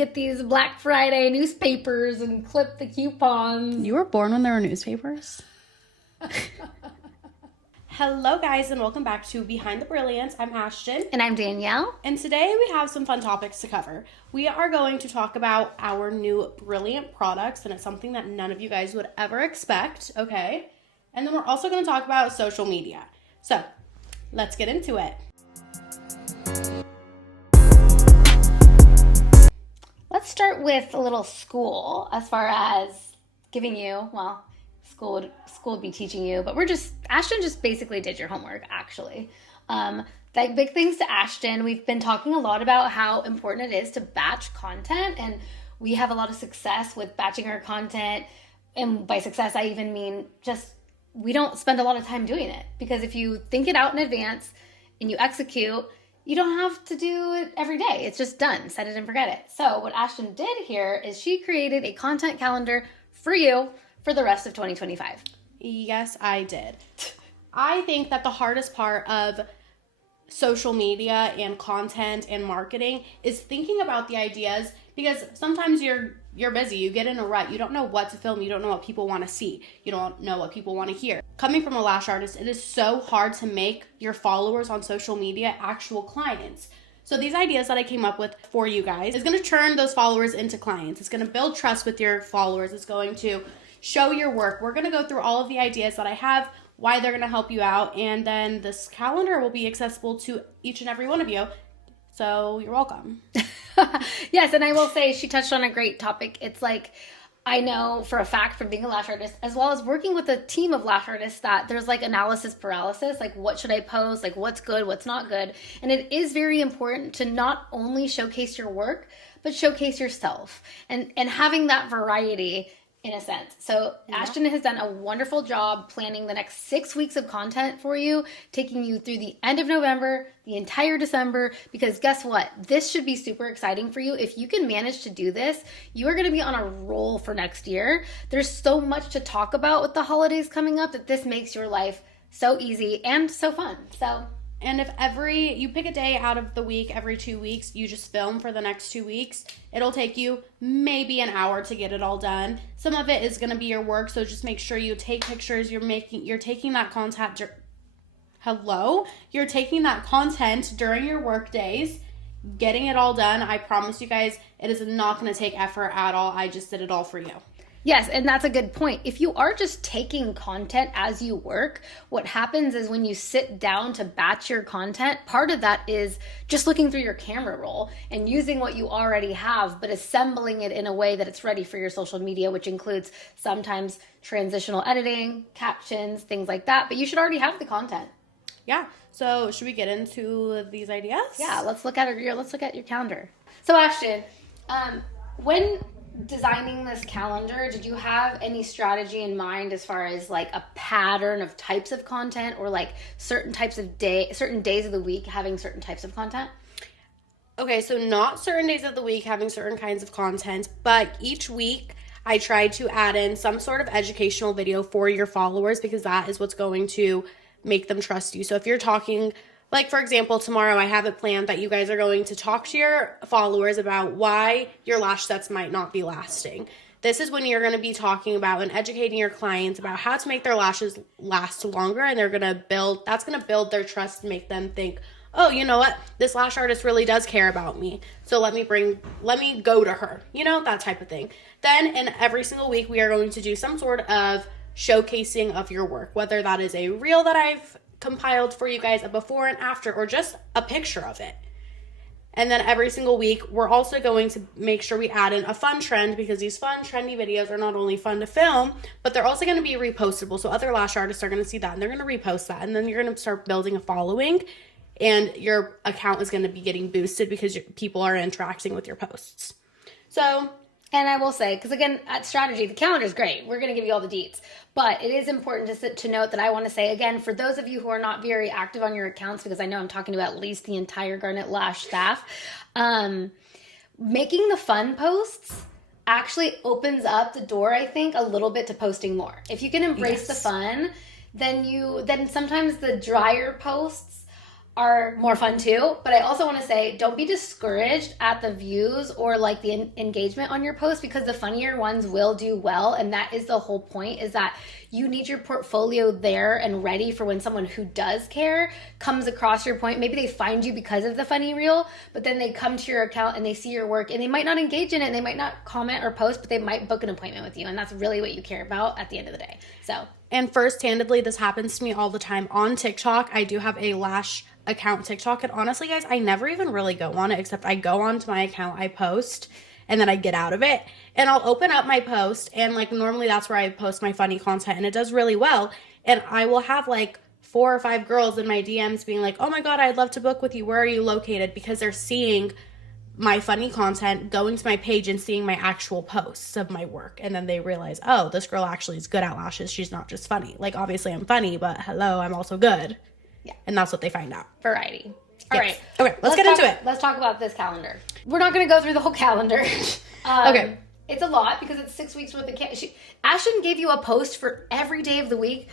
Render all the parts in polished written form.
get these Black Friday newspapers and clip the coupons. You were born when there were newspapers? Hello guys, and welcome back to Behind the Brilliance. I'm Ashtyn. And I'm Danielle. And today we have some fun topics to cover. We are going to talk about our new Brilliant products, and it's something that none of you guys would ever expect, okay? And then we're also going to talk about social media. So, let's get into it. Let's start with a little school as far as giving you, well, school would be teaching you, but Ashtyn just basically did your homework, actually. Like big things to Ashtyn. We've been talking a lot about how important it is to batch content, and we have a lot of success with batching our content. And by success, I even mean just we don't spend a lot of time doing it, because if you think it out in advance and you execute, you don't have to do it every day. It's just done. Set it and forget it. So what Ashtyn did here is she created a content calendar for you for the rest of 2025. Yes, I did. I think that the hardest part of social media and content and marketing is thinking about the ideas, because sometimes you're busy, you get in a rut, you don't know what to film, you don't know what people want to see, you don't know what people want to hear. Coming from a lash artist, it is so hard to make your followers on social media actual clients. So these ideas that I came up with for you guys is going to turn those followers into clients. It's going to build trust with your followers. It's going to show your work. We're going to go through all of the ideas that I have, why they're going to help you out, and then this calendar will be accessible to each and every one of you. So you're welcome. Yes, and I will say she touched on a great topic. It's like, I know for a fact from being a lash artist, as well as working with a team of lash artists, that there's like analysis paralysis, like what should I post, like what's good, what's not good. And it is very important to not only showcase your work, but showcase yourself and having that variety in a sense. So yeah. Ashtyn has done a wonderful job planning the next 6 weeks of content for you, taking you through the end of November, the entire December, because guess what? This should be super exciting for you. If you can manage to do this, you are going to be on a roll for next year. There's so much to talk about with the holidays coming up that this makes your life so easy and so fun. And if you pick a day out of the week, every 2 weeks, you just film for the next 2 weeks, it'll take you maybe an hour to get it all done. Some of it is going to be your work, so just make sure you take pictures. You're taking that content. You're taking that content during your work days, getting it all done. I promise you guys, it is not going to take effort at all. I just did it all for you. Yes, and that's a good point. If you are just taking content as you work, what happens is when you sit down to batch your content, part of that is just looking through your camera roll and using what you already have, but assembling it in a way that it's ready for your social media, which includes sometimes transitional editing, captions, things like that. But you should already have the content. Yeah. So should we get into these ideas? Yeah, let's look at your calendar. So Ashtyn, when designing this calendar, did you have any strategy in mind as far as like a pattern of types of content, or like certain days of the week having certain types of content? Okay, so not certain days of the week having certain kinds of content, but each week I tried to add in some sort of educational video for your followers, because that is what's going to make them trust you. So if you're talking, like, for example, tomorrow I have it planned that you guys are going to talk to your followers about why your lash sets might not be lasting. This is when you're going to be talking about and educating your clients about how to make their lashes last longer, and that's going to build their trust and make them think, oh, you know what? This lash artist really does care about me. So let me go to her, that type of thing. Then in every single week, we are going to do some sort of showcasing of your work, whether that is a reel that I've compiled for you guys, a before and after, or just a picture of it. And then every single week, we're also going to make sure we add in a fun trend, because these fun, trendy videos are not only fun to film, but they're also going to be repostable. So other lash artists are going to see that and they're going to repost that. And then you're going to start building a following, and your account is going to be getting boosted because people are interacting with your posts. And I will say, because again, at strategy, the calendar is great. We're going to give you all the deets. But it is important to note that I want to say, again, for those of you who are not very active on your accounts, because I know I'm talking to at least the entire Garnet Lash staff, making the fun posts actually opens up the door, I think, a little bit to posting more. If you can embrace the fun, then sometimes the drier posts are more fun too. But I also want to say, don't be discouraged at the views or like the engagement on your post, because the funnier ones will do well. And that is the whole point, is that you need your portfolio there and ready for when someone who does care comes across your point. Maybe they find you because of the funny reel, but then they come to your account and they see your work and they might not engage in it and they might not comment or post, but they might book an appointment with you. And that's really what you care about at the end of the day. So. And first-handedly, this happens to me all the time on TikTok. I do have a lash account TikTok. And honestly, guys, I never even really go on it, except I go onto my account, I post, and then I get out of it. And I'll open up my post, and like normally that's where I post my funny content, and it does really well. And I will have like 4 or 5 girls in my DMs being like, oh my God, I'd love to book with you. Where are you located? Because they're seeing my funny content, going to my page and seeing my actual posts of my work. And then they realize, oh, this girl actually is good at lashes. She's not just funny. Like, obviously I'm funny, but hello, I'm also good. Yeah. And that's what they find out. Variety. All right. Okay, let's get into it. Let's talk about this calendar. We're not going to go through the whole calendar. Okay. It's a lot because it's 6 weeks worth of Ashtyn gave you a post for every day of the week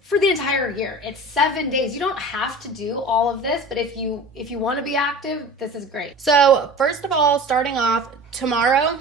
for the entire year. It's 7 days. You don't have to do all of this, but if you want to be active, this is great. So first of all, starting off tomorrow,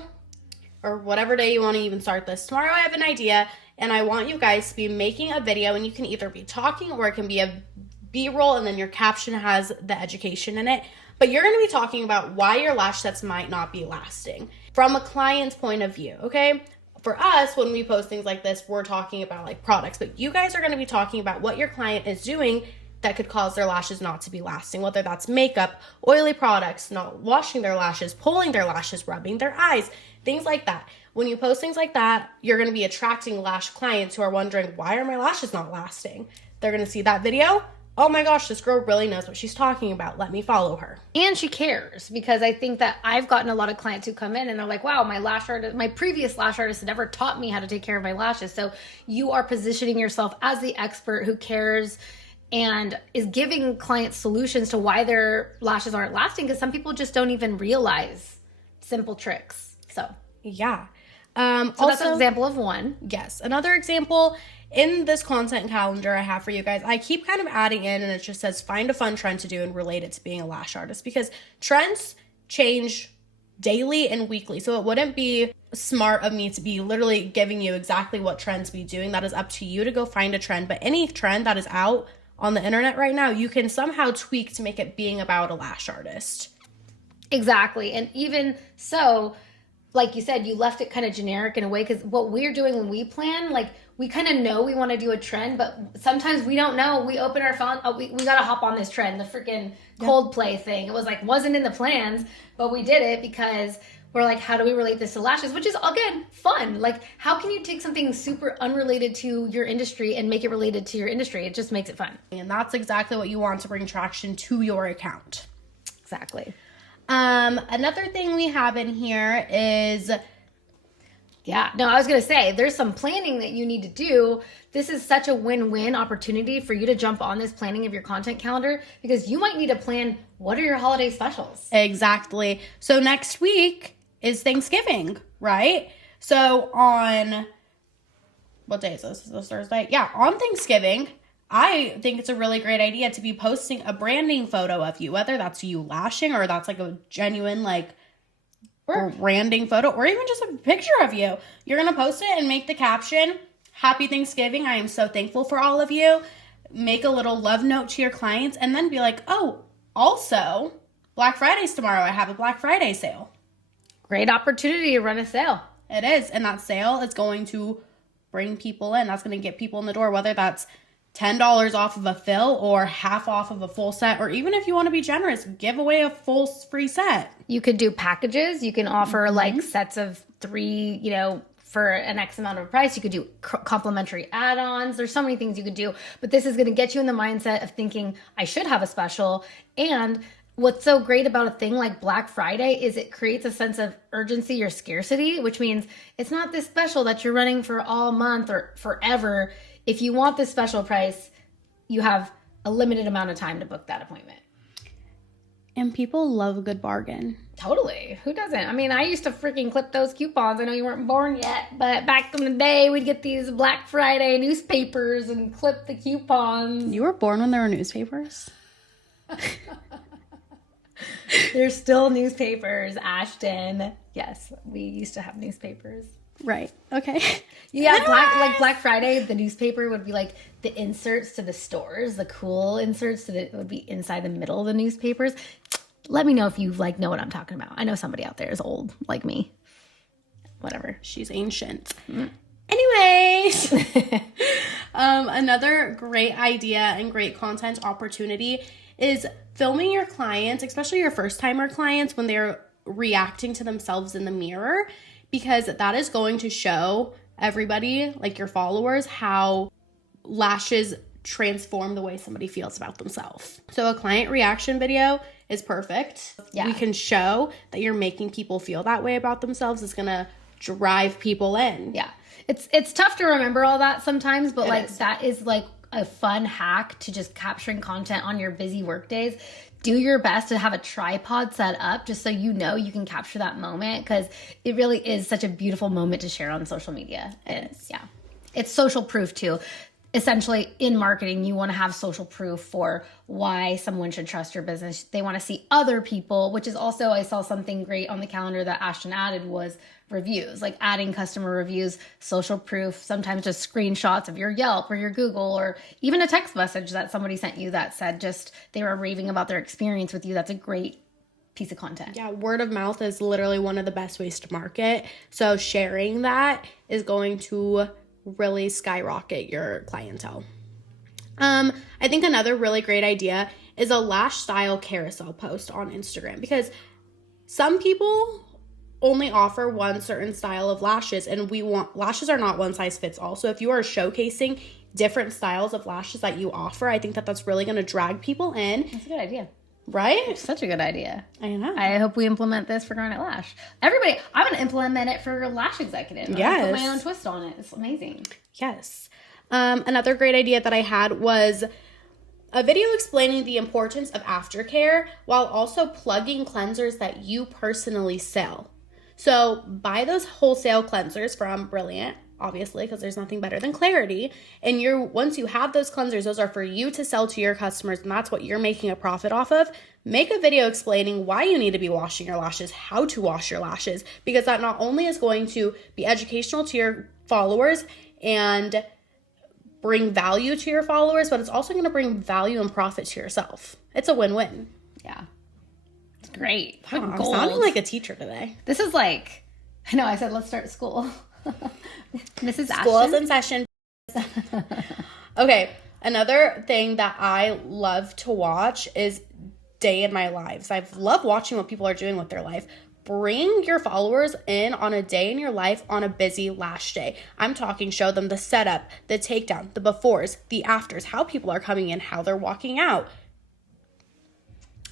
or whatever day you want to even start this, tomorrow I have an idea, and I want you guys to be making a video, and you can either be talking or it can be a B-roll, and then your caption has the education in it. But you're going to be talking about why your lash sets might not be lasting from a client's point of view, okay? For us, when we post things like this, we're talking about like products, but you guys are going to be talking about what your client is doing that could cause their lashes not to be lasting, whether that's makeup, oily products, not washing their lashes, pulling their lashes, rubbing their eyes, things like that. When you post things like that, you're going to be attracting lash clients who are wondering, why are my lashes not lasting? They're going to see that video. Oh my gosh, this girl really knows what she's talking about. Let me follow her. And she cares, because I think that I've gotten a lot of clients who come in and they're like, wow, my previous lash artist never taught me how to take care of my lashes. So you are positioning yourself as the expert who cares and is giving clients solutions to why their lashes aren't lasting, because some people just don't even realize simple tricks. So yeah. So that's an example of one. Yes. Another example in this content calendar I have for you guys, I keep kind of adding in, and it just says find a fun trend to do and relate it to being a lash artist, because trends change daily and weekly. So it wouldn't be smart of me to be literally giving you exactly what trends to be doing. That is up to you to go find a trend. But any trend that is out on the internet right now, you can somehow tweak to make it being about a lash artist. Exactly. And even so, like you said, you left it kind of generic in a way, because what we're doing when we plan, like, we kind of know we want to do a trend, but sometimes we don't know. We open our phone, we got to hop on this trend, the freaking Coldplay thing. It was like, wasn't in the plans, but we did it because we're like, how do we relate this to lashes? Which is, again, fun. Like, how can you take something super unrelated to your industry and make it related to your industry? It just makes it fun. And that's exactly what you want to bring traction to your account. Exactly. Another thing we have in here is... Yeah, no, I was going to say, there's some planning that you need to do. This is such a win-win opportunity for you to jump on this planning of your content calendar, because you might need to plan, what are your holiday specials? Exactly. So next week is Thanksgiving, right? So on, what day is this? Is this Thursday? Yeah, on Thanksgiving, I think it's a really great idea to be posting a branding photo of you, whether that's you lashing or that's like a genuine like branding photo, or even just a picture of you. You're going to post it and make the caption, Happy Thanksgiving. I am so thankful for all of you. Make a little love note to your clients, and then be like, oh, also, Black Friday's tomorrow. I have a Black Friday sale. Great opportunity to run a sale. It is. And that sale is going to bring people in. That's going to get people in the door, whether that's $10 off of a fill or half off of a full set, or even if you want to be generous, give away a full free set. You could do packages. You can offer like sets of 3, for an X amount of price. You could do complimentary add-ons. There's so many things you could do, but this is going to get you in the mindset of thinking, I should have a special. And what's so great about a thing like Black Friday is it creates a sense of urgency or scarcity, which means it's not this special that you're running for all month or forever. If you want this special price, you have a limited amount of time to book that appointment. And people love a good bargain. Totally. Who doesn't? I mean, I used to freaking clip those coupons. I know you weren't born yet, but back in the day, we'd get these Black Friday newspapers and clip the coupons. You were born when there were newspapers? There's still newspapers, Ashtyn. Yes, we used to have newspapers. Right. Okay. Yeah, Black Friday, the newspaper would be like the inserts to the stores, the cool inserts it would be inside the middle of the newspapers. Let me know if you like know what I'm talking about. I know somebody out there is old like me. Whatever. She's ancient. Anyways, another great idea and great content opportunity is filming your clients, especially your first-timer clients, when they're reacting to themselves in the mirror, because that is going to show everybody, like your followers, how lashes transform the way somebody feels about themselves. So a client reaction video is perfect. Yeah. We can show that you're making people feel that way about themselves. It's going to drive people in. Yeah. It's tough to remember all that sometimes, but that is like a fun hack to just capturing content on your busy work days. Do your best to have a tripod set up just so you know you can capture that moment, because it really is such a beautiful moment to share on social media. It's social proof too. Essentially, in marketing, you want to have social proof for why someone should trust your business. They want to see other people, which is also, I saw something great on the calendar that Ashtyn added was reviews, like adding customer reviews, social proof, sometimes just screenshots of your Yelp or your Google, or even a text message that somebody sent you that said just they were raving about their experience with you. That's a great piece of content. Yeah, word of mouth is literally one of the best ways to market. So sharing that is going to really skyrocket your clientele. I think another really great idea is a lash style carousel post on Instagram, because some people only offer one certain style of lashes, and lashes are not one size fits all. So if you are showcasing different styles of lashes that you offer, I think that that's really going to drag people in. That's a good idea. Right? Such a good idea. I know. I hope we implement this for Garnet Lash. Everybody, I'm going to implement it for Lash Executive. Yes. Put my own twist on it. It's amazing. Yes. Another great idea that I had was a video explaining the importance of aftercare while also plugging cleansers that you personally sell. So buy those wholesale cleansers from Brilliant, obviously, because there's nothing better than clarity. And once you have those cleansers, those are for you to sell to your customers, and that's what you're making a profit off of. Make a video explaining why you need to be washing your lashes, how to wash your lashes, because that not only is going to be educational to your followers and bring value to your followers, but it's also going to bring value and profit to yourself. It's a win-win. Yeah. It's great. Wow, I'm sounding like a teacher today. This is like, I know, I said let's start school. Mrs. School's Ashtyn. in session. Okay, another thing that I love to watch is day in my lives. I love watching what people are doing with their life. Bring your followers in on a day in your life on a busy lash day. I'm talking show them the setup, the takedown, the befores, the afters, how people are coming in, how they're walking out.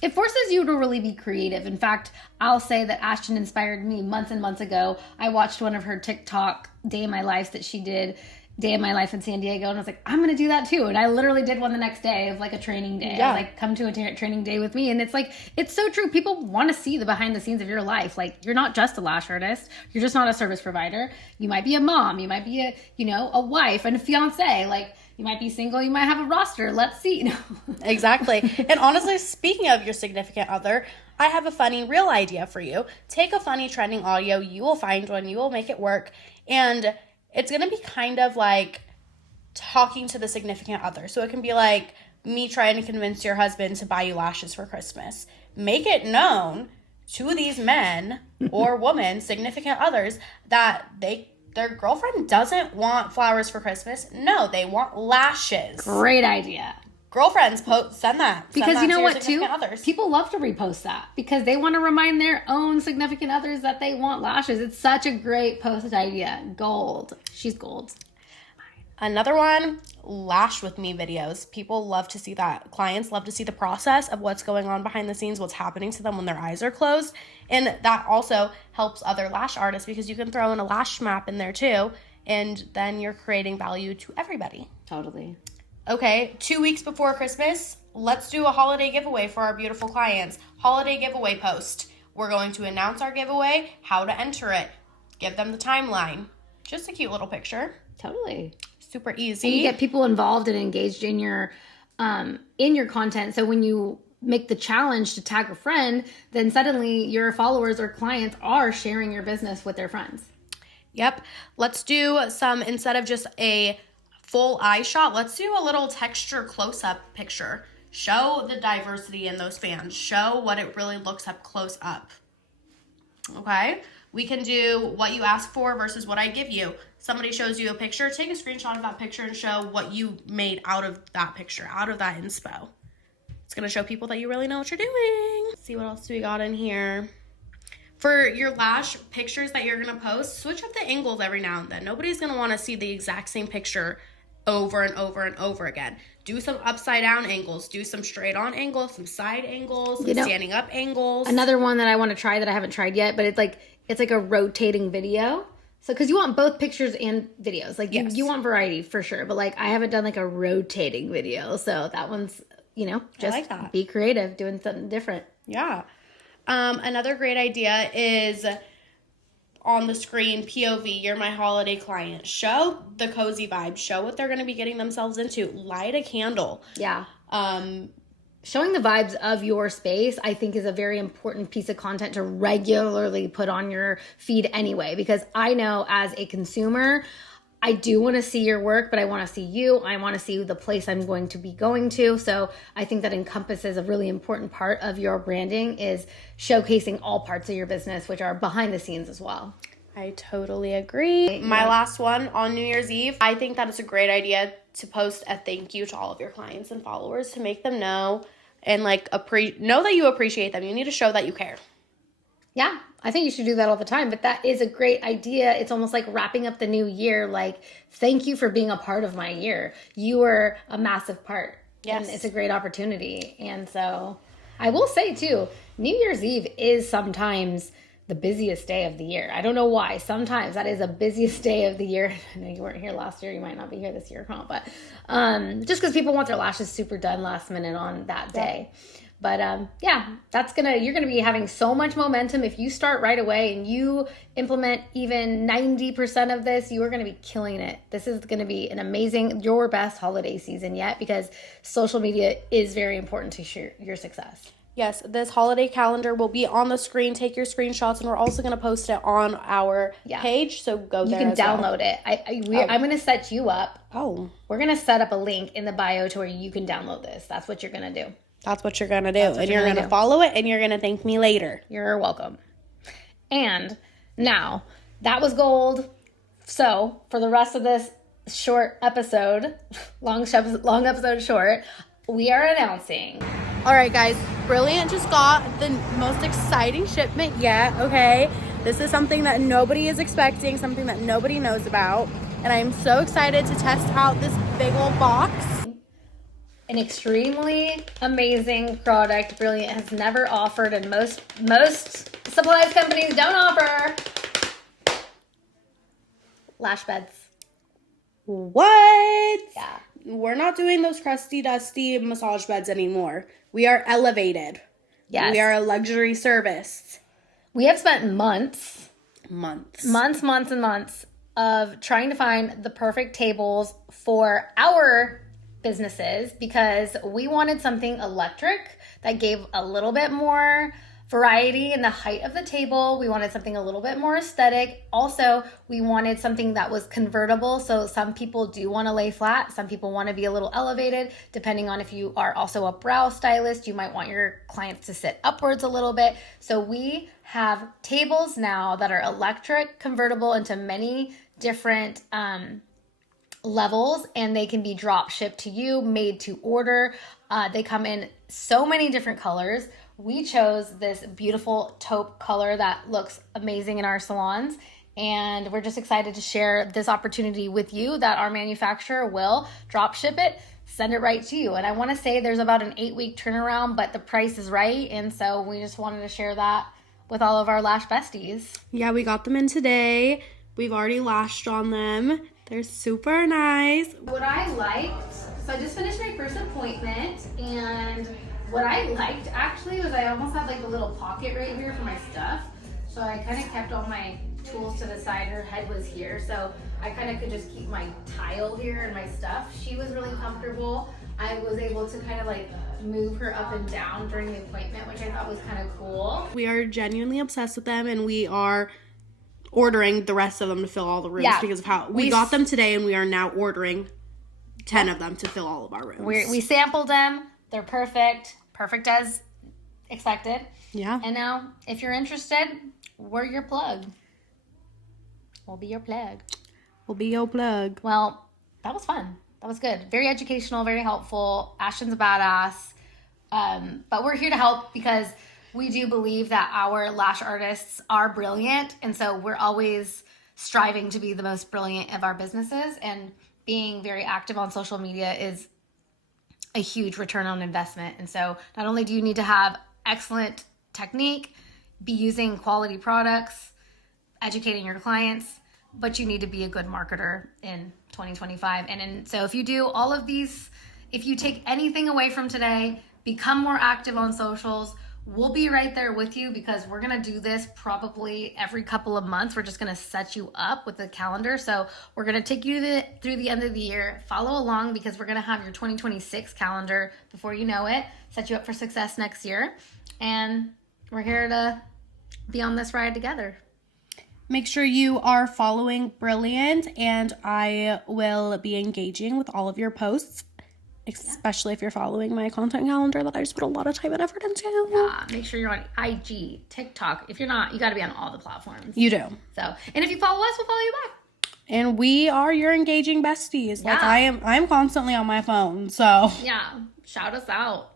It forces you to really be creative. In fact, I'll say that Ashtyn inspired me months and months ago. I watched one of her TikTok day in my life that she did, day in my life in San Diego, and I was like, I'm going to do that too. And I literally did one the next day of like a training day. Yeah. I was like, come to a training day with me. And it's like, it's so true. People want to see the behind the scenes of your life. Like, you're not just a lash artist. You're just not a service provider. You might be a mom. You might be a wife and a fiance. Like, you might be single. You might have a roster. Let's see. Exactly. And honestly, speaking of your significant other, I have a funny real idea for you. Take a funny trending audio. You will find one. You will make it work. And it's going to be kind of like talking to the significant other. So it can be like me trying to convince your husband to buy you lashes for Christmas. Make it known to these men or women, significant others, that their girlfriend doesn't want flowers for Christmas. No, they want lashes. Great idea. Girlfriends, send that. Because you know what, too? Others. People love to repost that because they want to remind their own significant others that they want lashes. It's such a great post idea. Gold. She's gold. Another one, lash with me videos. People love to see that. Clients love to see the process of what's going on behind the scenes, what's happening to them when their eyes are closed. And that also helps other lash artists because you can throw in a lash map in there too. And then you're creating value to everybody. Totally. Okay, 2 weeks before Christmas, let's do a holiday giveaway for our beautiful clients. Holiday giveaway post. We're going to announce our giveaway, how to enter it, give them the timeline. Just a cute little picture. Totally. Super easy. And you get people involved and engaged in your content. So when you make the challenge to tag a friend, then suddenly your followers or clients are sharing your business with their friends. Yep. Let's do some, instead of just a full eye shot, let's do a little texture close-up picture. Show the diversity in those fans. Show what it really looks up close up. Okay? We can do what you ask for versus what I give you. Somebody shows you a picture, take a screenshot of that picture and show what you made out of that picture, out of that inspo. It's going to show people that you really know what you're doing. Let's see what else do we got in here. For your lash pictures that you're going to post, switch up the angles every now and then. Nobody's going to want to see the exact same picture over and over and over again. Do some upside down angles. Do some straight on angles, some side angles, some standing up angles. Another one that I want to try that I haven't tried yet, but it's like a rotating video. So, because you want both pictures and videos. Like, you want variety for sure. But, like, I haven't done, like, a rotating video. So, that one's, just like that. Be creative, doing something different. Yeah. Another great idea is on the screen, POV, you're my holiday client. Show the cozy vibe. Show what they're going to be getting themselves into. Light a candle. Yeah. Showing the vibes of your space, I think, is a very important piece of content to regularly put on your feed anyway, because I know as a consumer, I do want to see your work, but I want to see you. I want to see the place I'm going to be going to. So I think that encompasses a really important part of your branding is showcasing all parts of your business, which are behind the scenes as well. I totally agree. My last one on New Year's Eve, I think that it's a great idea to post a thank you to all of your clients and followers to make them know and know that you appreciate them. You need to show that you care. Yeah, I think you should do that all the time, but that is a great idea. It's almost like wrapping up the new year. Like, thank you for being a part of my year. You were a massive part. Yes. And it's a great opportunity. And so I will say too, New Year's Eve is sometimes the busiest day of the year. I don't know why. Sometimes that is the busiest day of the year. I know you weren't here last year. You might not be here this year, huh? But just because people want their lashes super done last minute on that day. But you're gonna be having so much momentum. If you start right away and you implement even 90% of this, you are gonna be killing it. This is gonna be your best holiday season yet, because social media is very important to your success. Yes, this holiday calendar will be on the screen. Take your screenshots, and we're also going to post it on our page, so go there. You can download it. I'm going to set you up. Oh. We're going to set up a link in the bio to where you can download this. That's what you're going to do. That's what you're going to do. And you're going to follow it, and you're going to thank me later. You're welcome. And now, that was gold. So, for the rest of this short episode, long episode short, we are announcing. All right, guys, Brilliant just got the most exciting shipment yet, okay? This is something that nobody is expecting, something that nobody knows about, and I am so excited to test out this big old box. An extremely amazing product Brilliant has never offered, and most supplies companies don't offer. Lash beds. What? Yeah. We're not doing those crusty, dusty massage beds anymore. We are elevated. Yes. We are a luxury service. We have spent months and months of trying to find the perfect tables for our businesses, because we wanted something electric that gave a little bit more variety in the height of the table. We wanted something a little bit more aesthetic. Also, we wanted something that was convertible. So some people do want to lay flat. Some people want to be a little elevated. Depending on if you are also a brow stylist, you might want your clients to sit upwards a little bit. So we have tables now that are electric, convertible into many different levels, and they can be drop shipped to you, made to order. They come in so many different colors. We chose this beautiful taupe color that looks amazing in our salons, and we're just excited to share this opportunity with you that our manufacturer will drop ship it, send it right to you. And I want to say there's about an 8-week turnaround, but the price is right, and so we just wanted to share that with all of our lash besties. Yeah, we got them in today. We've already lashed on them. They're super nice. What I liked, so I just finished my first appointment, and what I liked actually was I almost had like a little pocket right here for my stuff. So I kind of kept all my tools to the side. Her head was here, so I kind of could just keep my tile here and my stuff. She was really comfortable. I was able to kind of like move her up and down during the appointment, which I thought was kind of cool. We are genuinely obsessed with them, and we are ordering the rest of them to fill all the rooms because of how we got them today, and we are now ordering 10 of them to fill all of our rooms. We sampled them. They're perfect as expected. Yeah. And now, if you're interested, we're your plug. We'll be your plug. We'll be your plug. Well, that was fun. That was good. Very educational, very helpful. Ashtyn's a badass. But we're here to help because we do believe that our lash artists are brilliant. And so we're always striving to be the most brilliant of our businesses. And being very active on social media is a huge return on investment. And so not only do you need to have excellent technique, be using quality products, educating your clients, but you need to be a good marketer in 2025. So if you do all of these, if you take anything away from today, become more active on socials, we'll be right there with you because we're going to do this probably every couple of months. We're just going to set you up with the calendar. So we're going to take you through the end of the year. Follow along because we're going to have your 2026 calendar before you know it, set you up for success next year. And we're here to be on this ride together. Make sure you are following Brilliant, and I will be engaging with all of your posts, especially if you're following my content calendar that I just put a lot of time and effort into. Yeah, make sure you're on IG, TikTok. If you're not, you got to be on all the platforms. You do. So, and if you follow us, we'll follow you back. And we are your engaging besties. Yeah. Like I'm constantly on my phone, so. Yeah, shout us out.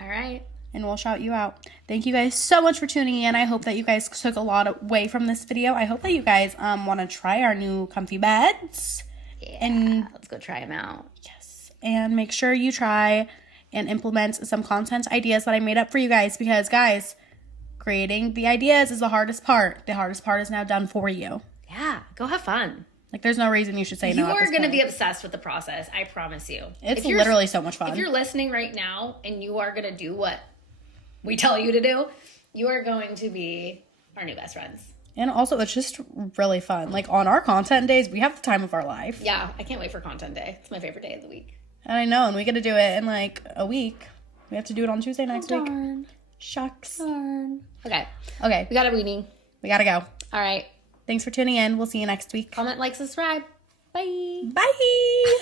All right. And we'll shout you out. Thank you guys so much for tuning in. I hope that you guys took a lot away from this video. I hope that you guys want to try our new comfy beds. Yeah, and let's go try them out. Yes. And make sure you try and implement some content ideas that I made up for you guys because, guys, creating the ideas is the hardest part. The hardest part is now done for you. Yeah, go have fun. Like, there's no reason you should say no. You are going to be obsessed with the process. I promise you. It's literally so much fun. If you're listening right now and you are going to do what we tell you to do, you are going to be our new best friends. And also, it's just really fun. Like, on our content days, we have the time of our life. Yeah, I can't wait for content day. It's my favorite day of the week. And I know, and we get to do it in, like, a week. We have to do it on Tuesday next week. Shucks. Darn. Okay. Okay. We got a weenie. We gotta go. All right. Thanks for tuning in. We'll see you next week. Comment, like, subscribe. Bye. Bye.